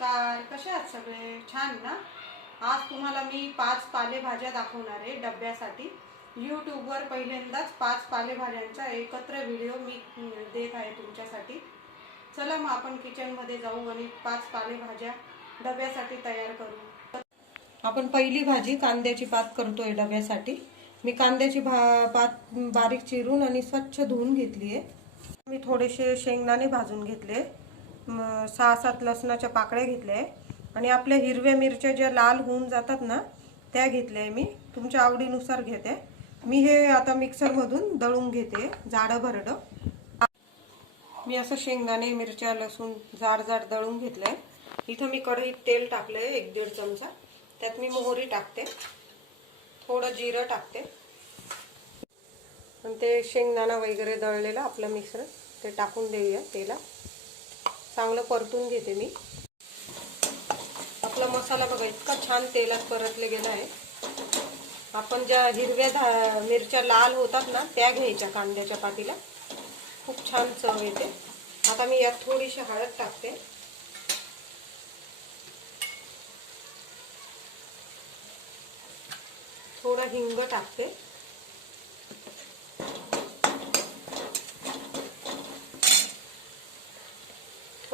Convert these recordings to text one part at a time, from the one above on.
नमस्कार कसे आहात सगळे? छान ना? आज तुम्हाला मी पाच पालेभाज्या दाखवणार आहे डब्यासाठी. यूट्यूबवर पहिल्यांदाच पाच पालेभाज्यांचा एकत्र व्हिडिओ मी देत आहे तुमच्यासाठी. चला मग आपण किचनमध्ये जाऊ आणि पाच पालेभाज्या डब्यासाठी तयार करू. आपण पहिली भाजी कांद्याची पात करतोय डब्यासाठी. मी कांद्याची भा पात बारीक चिरून आणि स्वच्छ धुवून घेतली आहे मी थोडेसे शेंगदाणे भाजून घेतले. सहा सात लसणाच्या पाकळ्या घेतल्या आहे. आणि आपल्या हिरव्या मिरच्या ज्या लाल होऊन जातात ना त्या घेतल्या आहे मी. तुमच्या आवडीनुसार घेते. मी हे आता मिक्सरमधून दळून घेते जाडं भरडं. मी असं शेंगदाणे मिरच्या लसूण जाड जाड दळून घेतलंय. इथं मी कढईत तेल टाकलंय एक दीड चमचा. त्यात मी मोहरी टाकते. थोडं जिरं टाकते. आणि ते शेंगदाणा वगैरे दळलेलं आपलं मिक्सर ते टाकून देऊया तेला चांगलं परतून घेते मी. आपला मसाला बघा इतका छान तेलात परतले गेला आहे. आपण ज्या हिरव्या धा मिरच्या लाल होतात ना त्या घ्यायच्या कांद्याच्या पातीला. खूप छान चव येते. आता मी यात थोडीशी हळद टाकते. थोडा हिंग टाकते.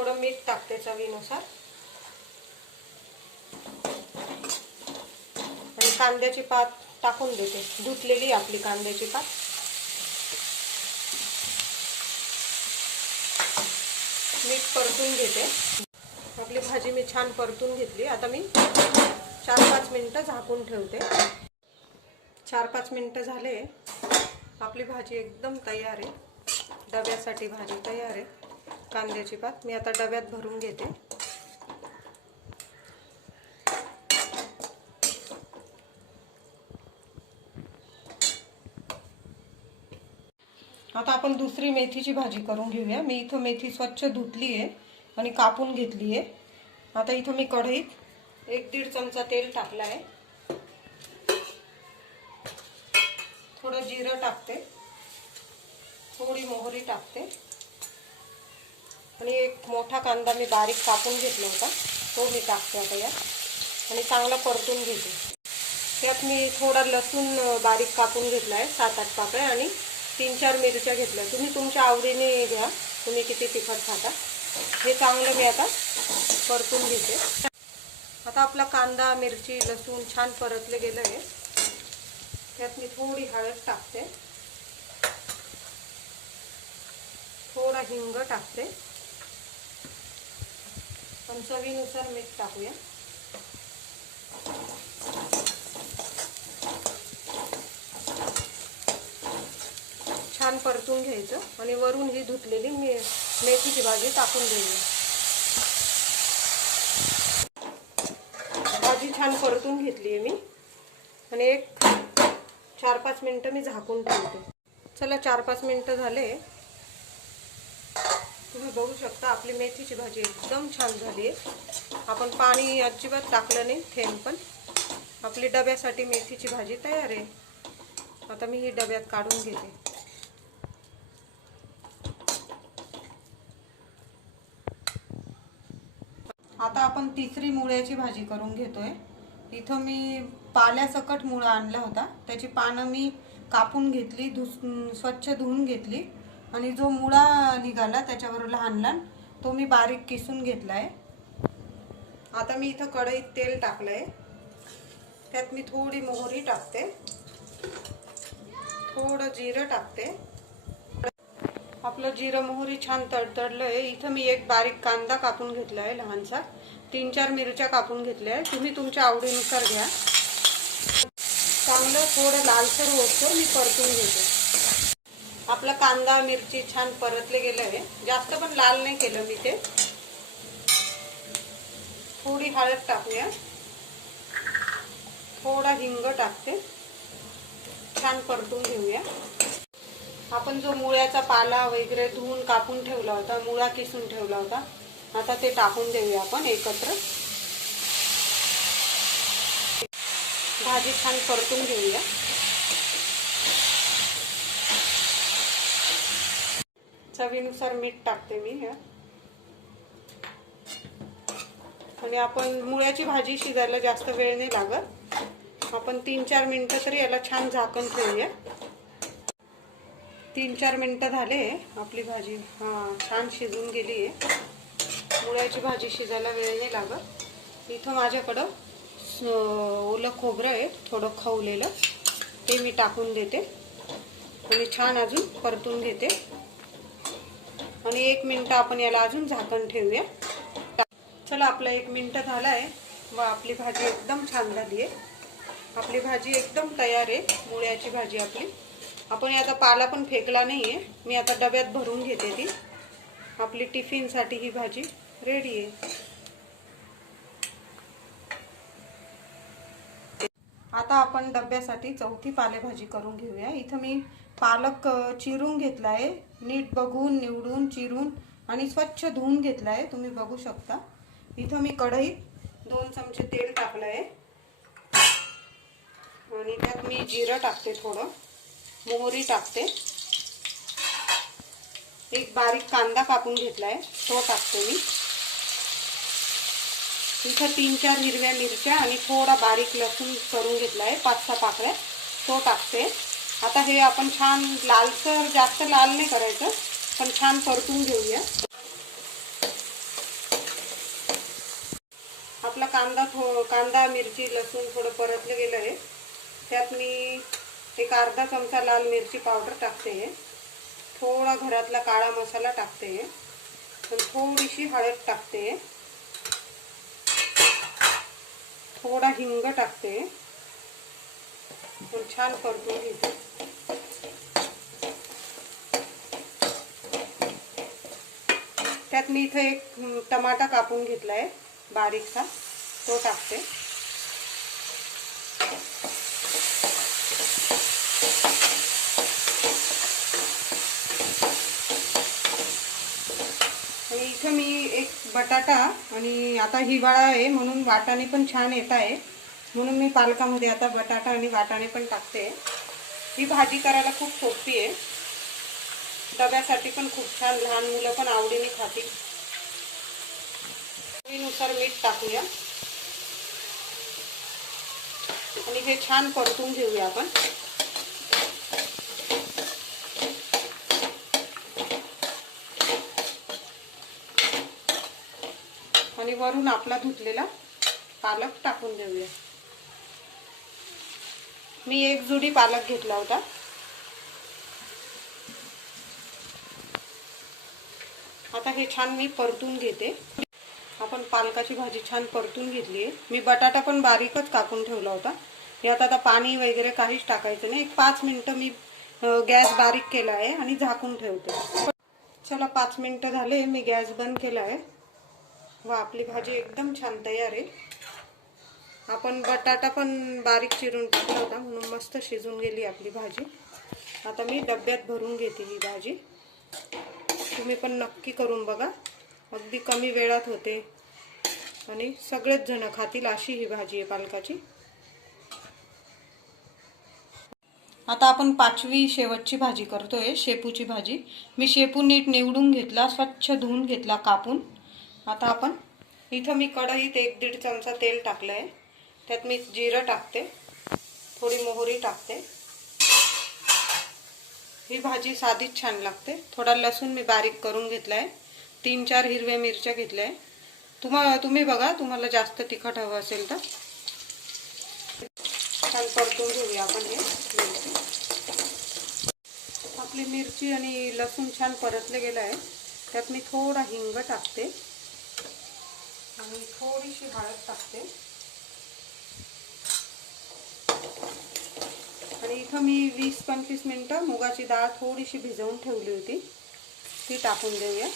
थोडं मीठ टाकते चवीनुसार. आणि कांद्याची पात टाकून देते. धुतलेली आपली कांद्याची पात. मीठ परतून घेते. आपली भाजी मी छान परतून घेतली. आता मी चार पाच मिनटं झाकून ठेवते. चार पाच मिनटं झाले. आपली भाजी एकदम तयार आहे. डब्यासाठी भाजी तयार आहे. कांद्याची पात. मी आता डब्यात भरून घेते. आता आपण दुसरी मेथीची भाजी करून घेऊया. मी इथं मेथी स्वच्छ धुतली आहे आणि कापून घेतली आहे. आता इथं मी कढईत एक दीड चमचा तेल टाकला आहे. थोडं जिरं टाकते. थोडी मोहरी टाकते. आणि एक मोठा कांदा मी बारीक कापून घेतला होता. तो मी टाकते आता यात. आणि चांगला परतून घेते. त्यात मी थोडा लसूण बारीक कापून घेतला आहे सात आठ पाकळ्या आणि तीन चार मिरच्या घेतल्या तुम्ही तुमच्या आवडीने घ्या. तुम्ही किती तिखट खाता. हे चांगलं मी आता परतून घेते. आता आपला कांदा मिरची लसूण छान परतले गेलं आहे. त्यात मी थोडी हळद टाकते. थोडा हिंग टाकते. पण चवीनुसार मीठ टाकूया. छान परतून घ्यायचं आणि वरून ही धुतलेली मे मेथीची भाजी टाकून द्यायची भाजी छान परतून घेतली आहे मी. आणि एक चार पाच मिनटं मी झाकून ठेवते. चला चार पाच मिनटं झाले. तुम्ही बघू शकता आपली मेथीची भाजी एकदम छान झाली आहे. आपण पाणी अजिबात टाकलं नाही थेंब पण. आपली डब्यासाठी मेथीची भाजी तयार आहे. आता मी ही डब्यात काढून घेते. आता आपण तिसरी मुळ्याची भाजी करून घेतोय. इथं मी पाल्यासकट मुळा आणला होता. त्याची पानं मी कापून घेतली धुस स्वच्छ धुवून घेतली. आणि जो मुळा निघाला त्याच्यावर लहान लहान तो मी बारीक किसून घेतला आहे आता मी इथं कढईत तेल टाकलं आहे त्यात मी थोडी मोहरी टाकते. थोडं जिरं टाकते. आपलं जिरं मोहरी छान तडतडलं आहे इथं मी एक बारीक कांदा कापून घेतला आहे लहानसा. तीन चार मिरच्या कापून घेतल्या आहे तुम्ही तुमच्या आवडीनुसार घ्या. चांगलं थोडं लालसर होतं मी परतून घेते. आपला कांदा मिरची छान परतले गेलं आहे जास्त पण लाल नाही केलं मी ते. थोडी हळद टाकूया. थोडा हिंग टाकते. छान परतून घेऊया. आपण जो मुळ्याचा पाला वगैरे धुवून कापून ठेवला होता मुळा किसून ठेवला होता आता ते टाकून देऊया आपण एकत्र. भाजी छान परतून घेऊया. चवीनुसार मीठ टाकते मी ह्या आणि आपण मुळ्याची भाजी शिजायला जास्त वेळ नाही लागत. आपण तीन चार मिनटं तरी याला छान झाकण ठेवूया. तीन चार मिनटं झाले आपली भाजी हां छान शिजून गेली आहे मुळ्याची भाजी शिजायला वेळ नाही लागत. इथं माझ्याकडं ओलं खोबरं आहे थोडं खवलेलं. ते मी टाकून देते. आणि छान अजून परतून घेते. आणि एक मिनटं आपण याला अजून झाकण ठेवूया. चला आपला एक मिनटं झाला आहे व आपली भाजी एकदम छान झाली आहे. आपली भाजी एकदम तयार आहे. मुळ्याची भाजी आपली. आपण आता पाला पण फेकला नाही आहे मी आता डब्यात भरून घेते ती. आपली टिफिनसाठी ही भाजी रेडी आहे. आता आपण डब्यासाठी चौथी पालेभाजी करून घेऊया. इथं मी पालक चिरून घेतला आहे नीट बघून निवडून चिरून आणि स्वच्छ धुवून घेतला आहे तुम्ही बघू शकता. इथं मी कढईत दोन चमचे तेल टाकलं आहे आणि त्यात मी जिरं टाकते थोडं. मोहरी टाकते. एक बारीक कांदा कापून घेतला आहे तो टाकते मी. इथं तीन चार हिरव्या मिरच्या आणि थोडा बारीक लसूण करून घेतला आहे पाच सहा पाकळ्या. तो टाकते. आता हे आपण छान लालसर जास्त लाल नाही करायचं पण छान परतून घेऊया. आपला कांदा थो कांदा मिरची लसूण थोडं परतलं गेलं आहे. त्यात मी एक अर्धा चमचा लाल मिरची पावडर टाकते थोडा घरातला काळा मसाला टाकते पण थोडीशी हळद टाकते थोडा हिंग टाकते पण छान परतून घेते त्यात मी इथं एक टमाटा कापून घेतला आहे बारीकसा. तो टाकते. आणि इथं मी एक बटाटा आणि आता हिवाळा आहे म्हणून वाटाणे पण छान येत आहे. म्हणून मी पालकामध्ये आता बटाटा आणि वाटाणे पण टाकते. ही भाजी करायला खूप सोपी आहे. डब्यासाठी पण खूप छान लहान मुलं पण आवडीने खातील. चवीनुसार मीठ टाकूया. आणि हे छान परतून घेऊया आपण. आणि वरून आपला धुतलेला पालक टाकून देऊया. मी एक जुडी पालक घेतला होता. आता हे छान मी परतून घेते. आपण पालकाची भाजी छान परतून घेतली आहे. मी बटाटा पण बारीकच कापून ठेवला होता. यात आता पाणी वगैरे काहीच टाकायचं नाही. एक पाच मिनटं मी गॅस बारीक केला आहे आणि झाकून ठेवते. चला पाच मिनटं झाले. मी गॅस बंद केला आहे. व आपली भाजी एकदम छान तयार आहे. आपण बटाटा पण बारीक चिरून टाकला होता म्हणून मस्त शिजून गेली आपली भाजी. आता मी डब्यात भरून घेते ही भाजी. तुम्ही पण नक्की करून बघा. अगदी कमी वेळात होते. आणि सगळेच जण खातील अशी ही भाजी आहे पालकाची. आता आपण पाचवी शेवटची भाजी करतोय शेपूची भाजी. मी शेपू नीट निवडून घेतला स्वच्छ धुवून घेतला कापून. आता आपण इथं मी कढईत एक दीड चमचा तेल टाकलं आहे त्यात मी जिरं टाकते. थोडी मोहरी टाकते. ही भाजी साधीच छान लागते. थोडा लसूण मी बारीक करून घेतला आहे तीन चार हिरव्या मिरच्या घेतल्या. आहे तुम्हा तुम्ही बघा तुम्हाला जास्त तिखट हवं असेल तर. छान परतून घेऊया आपण हे मिरची. आपली मिरची आणि लसूण छान परतले गेलं आहे. त्यात मी थोडा हिंग टाकते. आणि थोडीशी हळद टाकते. इथं मी वीस पंचवीस मिनटं मुगाची डाळ थोडीशी भिजवून ठेवली होती. ती टाकून देऊया.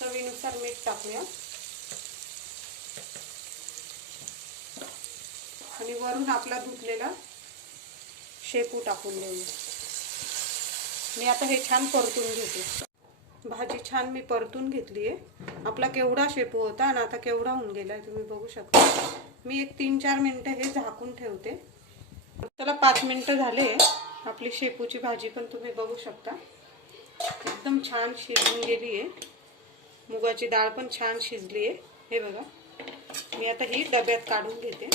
चवीनुसार मीठ टाकूया. आणि वरून आपला धुतलेला शेपू टाकून देऊया. मी आता हे छान परतून घेते. भाजी छान मी परतून घेतली आहे. आपला केवढा शेपू होता आणि आता केवढा होऊन गेला आहे तुम्ही बघू शकता. मी एक तीन चार मिनटं हे झाकून ठेवते. त्याला पाच मिनटं झाले आपली शेपूची भाजी पण तुम्ही बघू शकता. एकदम छान शिजून गेली आहे. मुगाची डाळ पण छान शिजली आहे. हे बघा. मी आता ही डब्यात काढून घेते.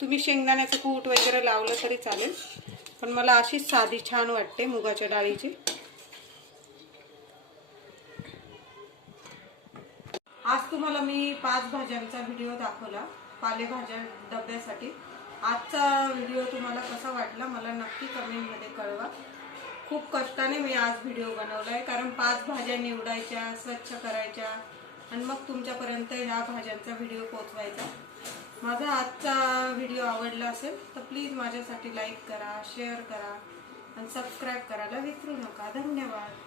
तुम्ही शेंगदाण्याचं कूट वगैरे लावलं तरी चालेल. पण मला अशीच साधी छान वाटते मुगाच्या डाळीची. आज तुम्हाला मी पाच भाज्यांचा व्हिडिओ दाखवला पालेभाज्या डब्यासाठी. आजचा व्हिडिओ तुम्हाला कसा वाटला मला नक्की कमेंटमध्ये कळवा. खूप कष्टाने मी आज व्हिडिओ बनवला आहे कारण पाच भाज्या निवडायच्या स्वच्छ करायच्या आणि मग तुमच्यापर्यंत ह्या भाज्यांचा व्हिडिओ पोचवायचा माझा आजचा व्हिडिओ आवडला असेल तर प्लीज माझ्यासाठी लाईक करा शेअर करा आणि सबस्क्राईब करायला विसरू नका. धन्यवाद.